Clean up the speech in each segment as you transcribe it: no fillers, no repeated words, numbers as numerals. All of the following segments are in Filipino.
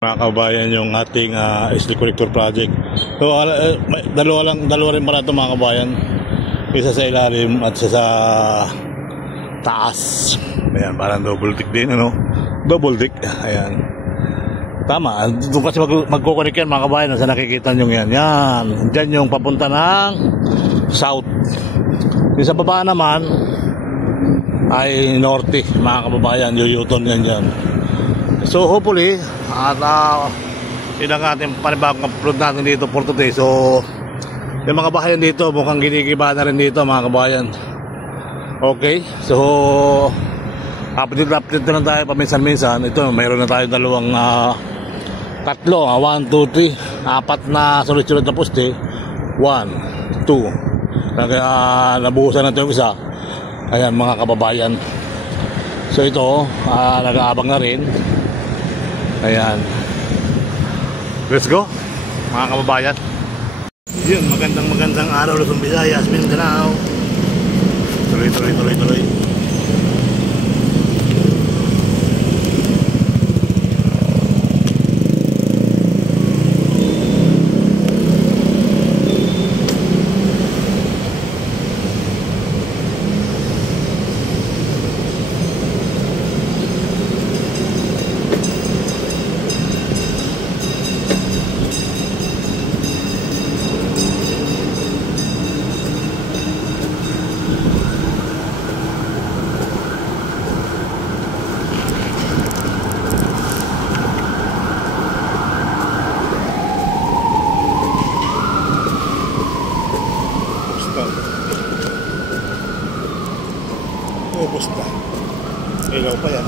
Mga kabayan, yung ating SD Connector project. So dalawa rin pala ito mga kabayan. Isa sa ilalim at isa sa taas. Ayan, parang double tick din, ano? Double tick. Ayan. Tama, doon kasi magkukunik yan mga kabayan. Sa nakikita nyo yan. Yan, dyan yung papunta ng south. Yung sa baba naman ay norte mga kababayan. Yung U-turn yan dyan. So hopefully at ilang ating panibagong upload natin dito for today. So yung mga bahayan dito mukhang ginigiba na rin dito mga kabayan. Okay, so update na lang tayo paminsan-minsan. Ito mayroon na tayo dalawang tatlo, 1, 2, 3 apat na sunod-sunod na poste. 1, 2 nabuhusan na ito yung isa. Ayan mga kababayan. So ito nag-aabang na rin. Ayan. Let's go mga kababayan. Yun, magandang araw Luzon, Visayas, Mindanao. Tuloy. Ubus na. Ilaw pa yan.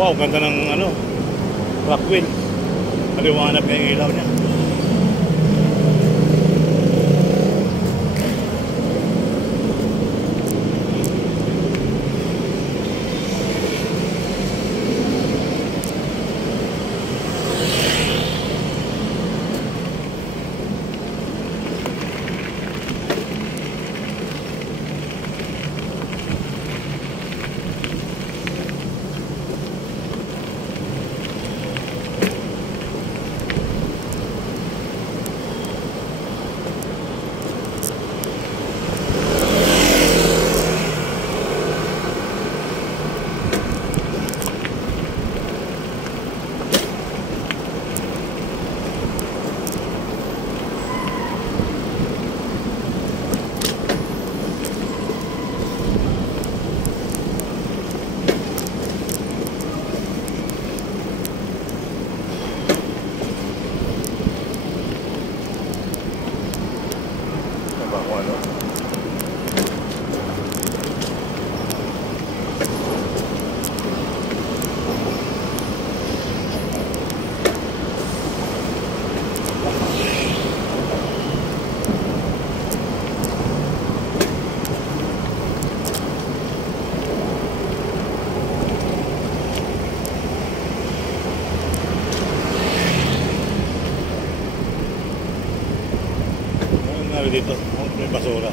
Wow, ganda ng rock wheel. Maliwanag na yung ilaw niya. Dito, may basura.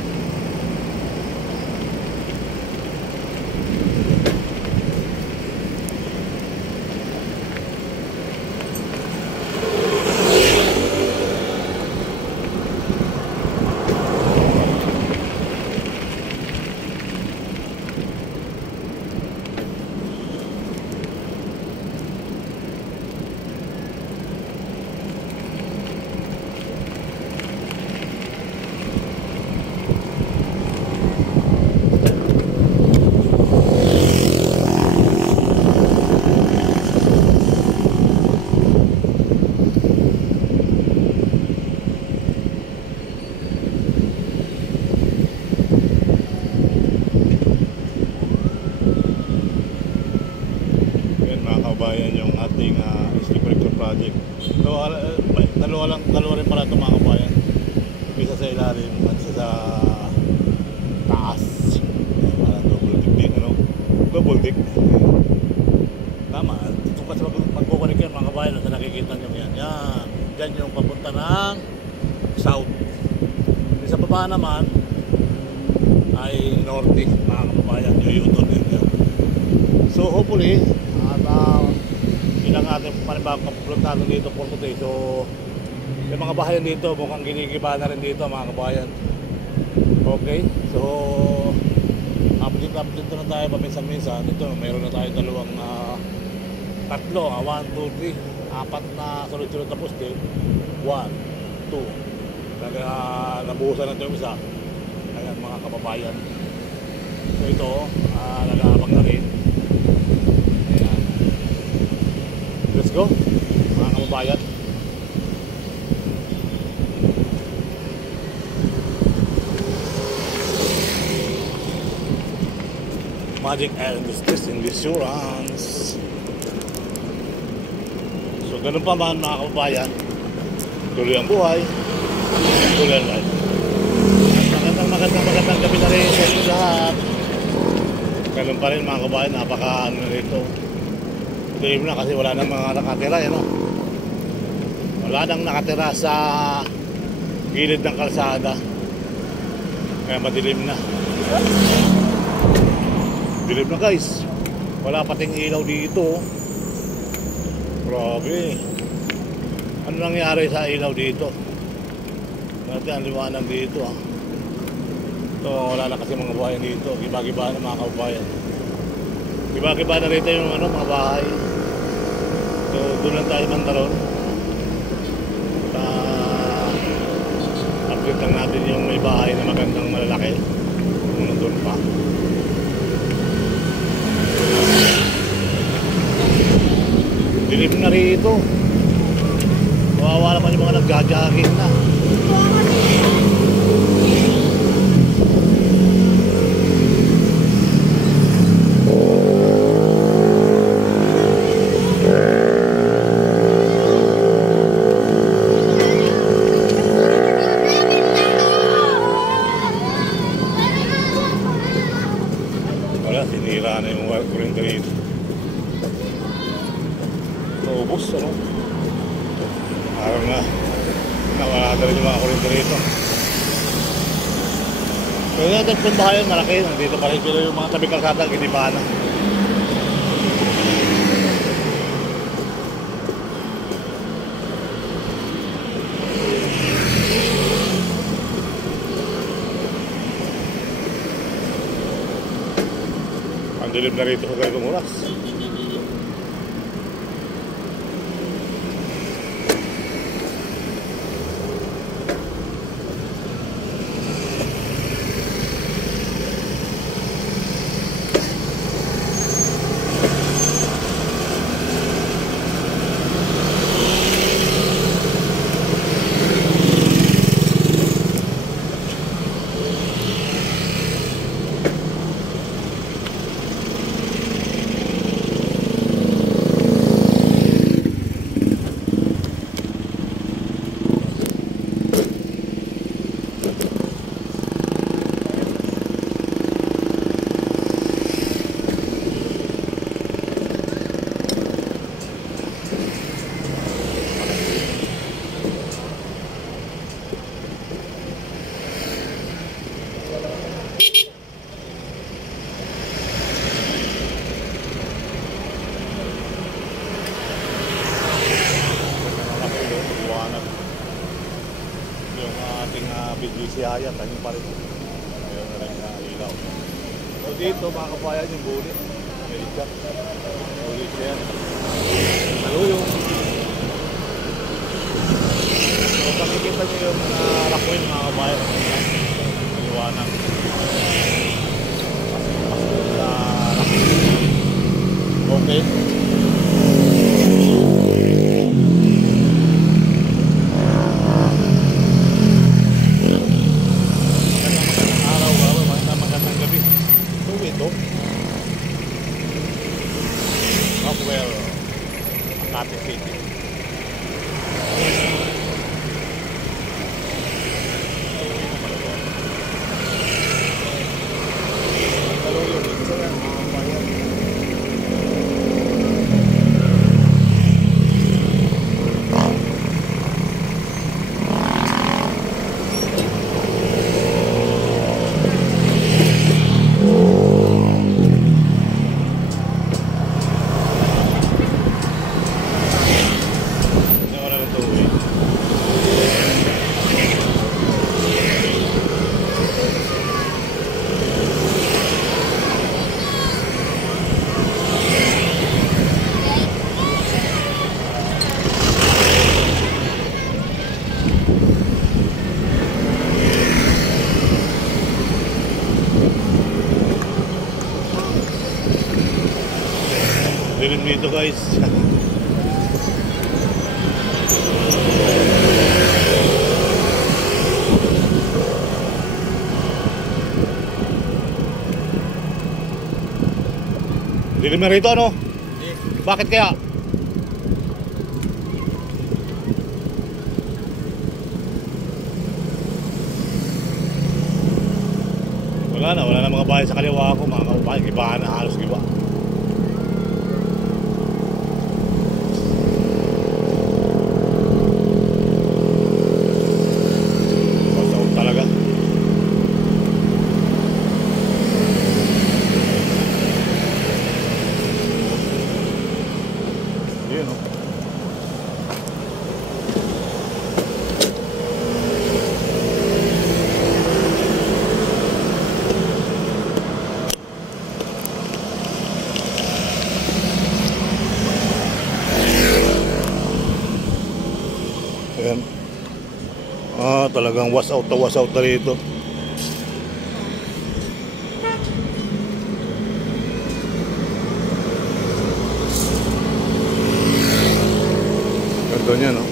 Kabayan yung ating SD Connector project. So dalawa rin pala ito mga kabayan. Isa sa ilalim at isa sa taas. Parang double tick din, ano? Double tick. Tama, ito kasi magkukunik yan mga kabayan. Sa nakikita nyo yan. Yan, dyan yung papunta ng south. Sa baba naman ay norte, mga kababayan, U-turn din yan. So hopefully at ilang ating panibagong kapuntado dito for today. So yung mga bahayan dito mukhang ginigiba na rin dito, mga kababayan. Okay, so update na tayo paminsan-minsan. Ito, meron na tayo dalawang tatlo, 1, 2, 3, apat na sunod-sunod na poste. 1, 2, nabuhusan na ito yung isa. Ayan, mga kababayan. So ito, nag-aabang na rin. Ayan. Let's go, mga kababayan. Magic and Industries Insurance. So ganun pa man, mga kababayan, tuloy ang buhay, tuloy ang life. At magandang gabi na rin sa inyo lahat. Ganun pa rin, mga kababayan, napaka ano nito. Tuloy mo na kasi wala nang mga nakatira, ano? Wala nang nakatira sa gilid ng kalsada, kaya madilim na. Dilim na, guys. Wala pating ilaw dito. Grabe. Ano nangyari sa ilaw dito? Natin ang liwanag dito, ah. Ito, wala na kasi mga bahay dito. Giba-giba na, mga kababayan. Giba-giba na rito yung mga bahay. So doon lang tayo mandaron. Update lang natin yung may bahay na magandang malalaki. Kung doon pa. Dilim na rito. Kawawa naman yung mga nagja-jogging na. Wala, sinira na yung kuryente rito. Ubus, ano? Parang nawala na rin yung mga kuryente rito. So yun natin kung bahayan, malaki. Nandito pa rin yung mga tabi kalsada, ginibahan na. Ang dilim na rito sa ganitong oras. Hayat, ayun pa rin. Ayun na rin na ilaw. So dito, mga kabayan, yung bulit. May ikat. Bulit yan. Naluyong. So makikita nyo yung rakwin, mga kabayan. Maliwanag. Okay. Rockwell, Makati City. Taluyong dito yan, mga kabayan. Dilim dito guys. Dilim na rito ano? Bakit kaya? Wala na mga bahay sa kaliwa ko, mga kababayan, gibahan na halos giba. Pasawag talaga. Yun o. Ayan. Talagang was out na rito. Ganto niya, no?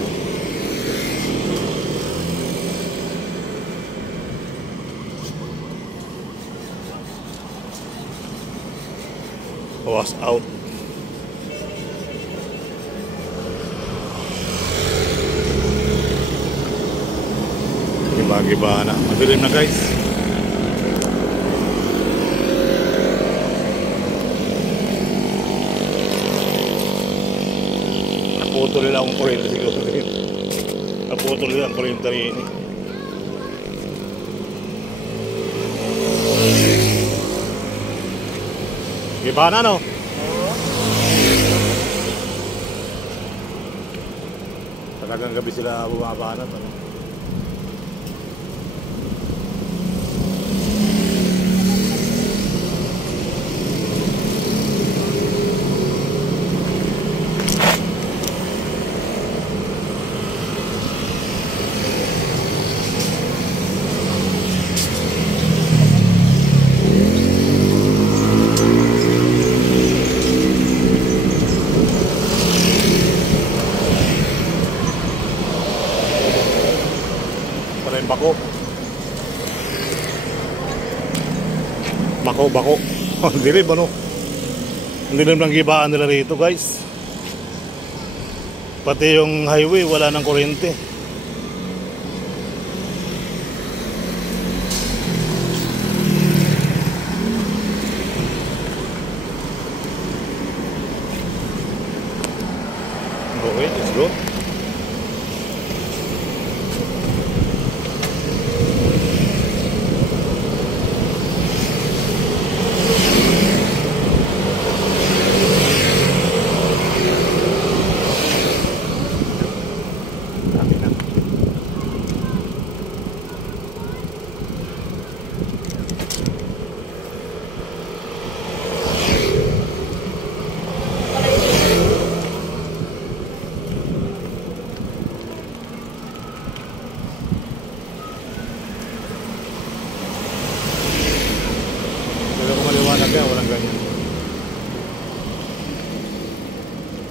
Was out. Giba na. Madilim na guys. Naputol nila akong kuryente siguro rin. Naputol nila ang kuryente rin. Giba na no? Talagang gabi sila bumabanat ano? Bako. Ang dilim ano? Ang dilim ng gibaan nila rito guys. Pati yung highway wala ng kuryente. Okay, let's go. Walang ganyan.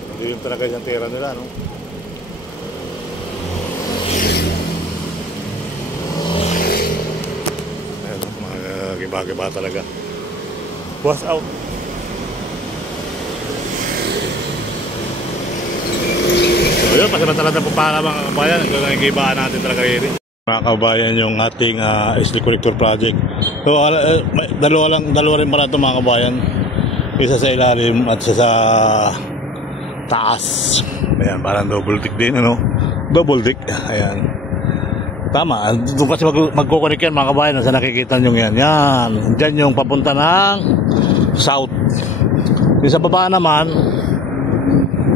Hindi yung talaga yung tira nila, no? Ayan, mga giba-giba talaga. Was out. So yun, pasamantala na po para mga kabayan. Hanggang gibaan natin talaga rin. Mga kabayan, yung ating SD Collector Project. So dalawa rin para ito mga kabayan. Isa sa ilalim at isa sa taas. Ayan, parang double tick din ano. Double tick. Ayan. Tama, doon kasi magkukunik yan mga kabayan. Sa nakikita nyo yan. Yan, dyan yung papunta ng south. Yung sa baba naman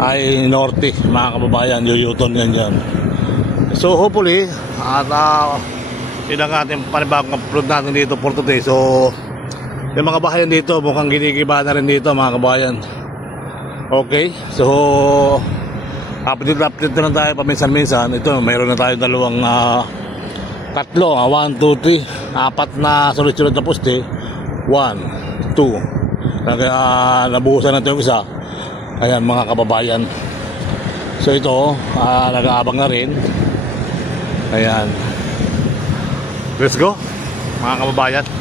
ay norte mga kababayan. Yung U-turn yan dyan. So hopefully at yun ang ating panibagong upload natin dito for today. So yung mga bahayan dito mukhang ginigiba na rin dito mga kabayan. Okay, so update na lang tayo paminsan-minsan. Ito mayroon na tayo dalawang tatlo, 1, 2, 3 apat na sunod-sunod na poste. 1, 2 nabuhusan natin yung isa. Ayan mga kababayan. So ito, nag-aabang na rin. Ayan. Let's go mga kababayan.